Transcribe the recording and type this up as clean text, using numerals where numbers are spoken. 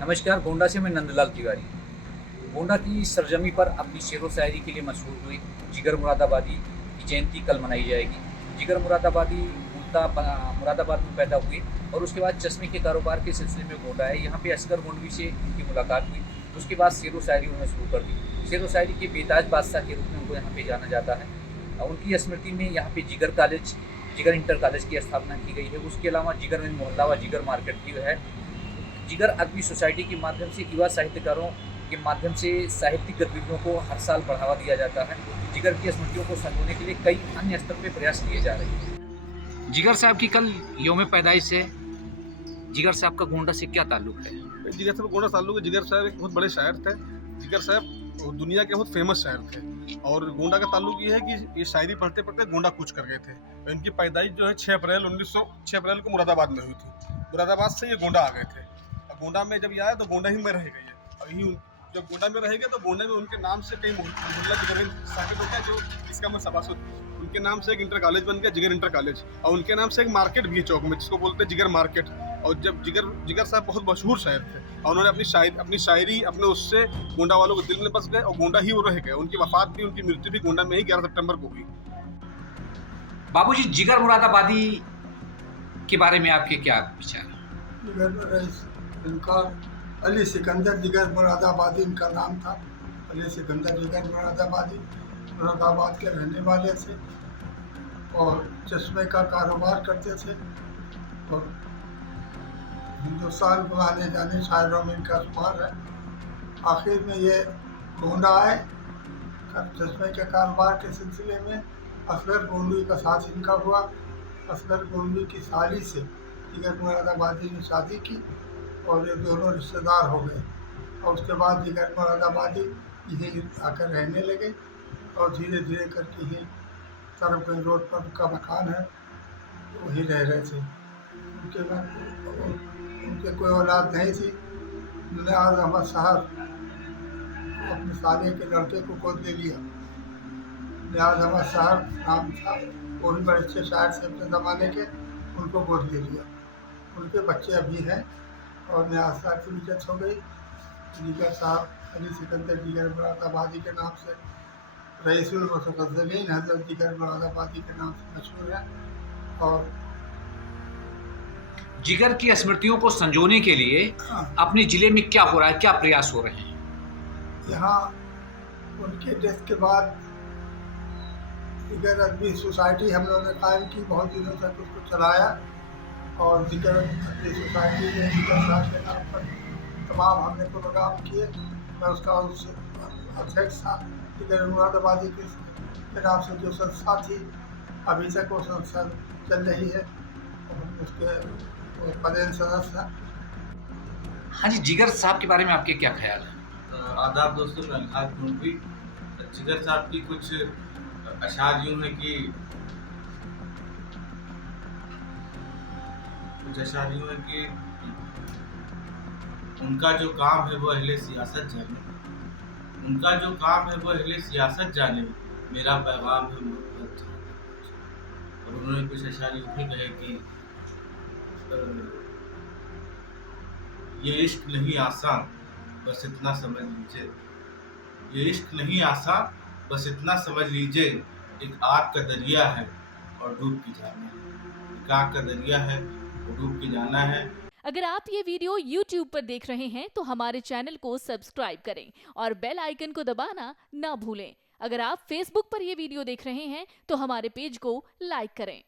नमस्कार, गोंडा से मैं नंदलाल तिवारी। गोंडा की सरजमी पर अपनी शेरो शायरी के लिए मशहूर हुई जिगर मुरादाबादी की जयंती कल मनाई जाएगी। जिगर मुरादाबादी मूलतः मुरादाबाद में पैदा हुए और उसके बाद चश्मे के कारोबार के सिलसिले में गोंडा आए। यहाँ पे असगर गोंडवी से उनकी मुलाकात हुई। उसके बाद शेरो शायरी उन्होंने शुरू कर दी। शेरो शायरी के बेताज बादशाह के रूप में उनको यहाँ पे जाना जाता है। उनकी स्मृति में यहाँ पे जिगर इंटर कॉलेज की स्थापना की गई है। उसके अलावा जिगर में मोहल्ला व जिगर मार्केट भी है। जिगर अदबी सोसाइटी के माध्यम से युवा साहित्यकारों के माध्यम से साहित्यिक गतिविधियों को हर साल बढ़ावा दिया जाता है। जिगर की स्मृतियों को संजोने के लिए कई अन्य स्तर पर प्रयास किए जा रहे हैं। जिगर साहब की कल यौम पैदाइश है। जिगर साहब का गोंडा से क्या ताल्लुक है? जिगर साहब गोंडा ताल्लुक है। जिगर साहब एक बहुत बड़े शायर थे। जिगर साहब दुनिया के बहुत फेमस शायर थे और गोंडा का ताल्लुक ये है कि ये शायरी पढ़ते पढ़ते गोंडा कूच कर गए थे। इनकी पैदाइश जो है 6 अप्रैल को मुरादाबाद में हुई थी। मुरादाबाद से ये गोंडा आ गए थे। गोंडा में जब ये आए तो गोंडा ही में रह गए। और यही जब गोंडा में रह गए तो गोंडा में उनके नाम से कई मोहल्ला जिगर साकिब होता है, जो इसका मैं सभासद, उनके नाम से एक इंटर कॉलेज बन गया, जिगर इंटर कॉलेज। और उनके नाम से एक मार्केट भी है चौक में, जिसको बोलते हैं जिगर मार्केट। और जब जिगर साहब बहुत मशहूर शायर थे और उन्होंने अपनी शायरी अपने उससे गोंडा वालों के दिल में बस गए और गोंडा ही वो रह गए। उनकी वफात भी, उनकी मृत्यु भी गोंडा में ही 11 सितंबर को हुई। बाबूजी, जिगर मुरादाबादी के बारे में आपके क्या विचार? इनका अली सिकंदर जिगर मुरादाबादी इनका नाम था। अली सिकंदर जिगर मुरादाबादी मुरादाबाद के रहने वाले थे और चश्मे का कारोबार करते थे और हिंदुस्तान को आने जाने शायरों में इनका शुमार है। आखिर में ये गोंडा आए, चश्मे के कारोबार के सिलसिले में असगर गोंडवी का साथ इनका हुआ। असगर गोंडवी की साली से जिगर मुरादाबादी ने शादी की और ये दोनों रिश्तेदार हो गए। और उसके बाद जिगर मुरादाबादी यहीं आकर रहने लगे और धीरे धीरे करके ही तरफगंज रोड पर उनका मकान है, वहीं रह रहे थे। उनके कोई औलाद नहीं थी। नियाज़ अहमद साहब अपने साले के लड़के को गोद ले लिया। नियाज़ अहमद साहब नाम था, वो भी बड़े अच्छे शायर थे अपने ज़माने के, उनको गोद ले लिया। उनके बच्चे अभी हैं और नियाज़ साहब की भी डेथ हो गई। जिगर साहब अली सिकंदर जिगर मुरादाबादी के नाम से रईसुल मुतक़ज़्ज़मीन हज़रत जिगर मुरादाबादी के नाम से मशहूर है। और जिगर की स्मृतियों को संजोने के लिए अपने जिले में क्या हो रहा है, क्या प्रयास हो रहे हैं? यहाँ उनके डेथ के बाद जिगर अदबी सोसाइटी हम लोगों ने कायम की, बहुत दिनों तक उसको चलाया। और जिगर अदबी सोसाइटी में जिगर साहब के नाम पर तमाम हमने प्रोग्राम किए। मैं उसका अध्यक्ष था। जिगर मुरादाबादी के नाम से जो संस्था थी, अभी तक वो संस्था चल रही है और उसके पदेन सदस्य हैं। हाँ जी, जिगर साहब के बारे में आपके क्या ख्याल है? आदाब दोस्तों, मैं अलहाज गोंडवी। जिगर साहब की कुछ अशार यूँ है कि उनका जो काम है वो अहले सियासत जाने, उनका जो काम है वो अहले सियासत जाने, मेरा पैगाम है मोहब्बत जाने। और उन्होंने कुछ अशार यूँ भी कहे कि ये इश्क नहीं आसान, बस इतना समझ लीजिए। ये इश्क नहीं आसान, बस इतना समझ लीजिए। एक आग का दरिया है और डूब के जाना है। एक आग का दरिया है और डूब के जाना है। अगर आप ये वीडियो YouTube पर देख रहे हैं तो हमारे चैनल को सब्सक्राइब करें और बेल आइकन को दबाना ना भूलें। अगर आप Facebook पर ये वीडियो देख रहे हैं तो हमारे पेज को लाइक करें।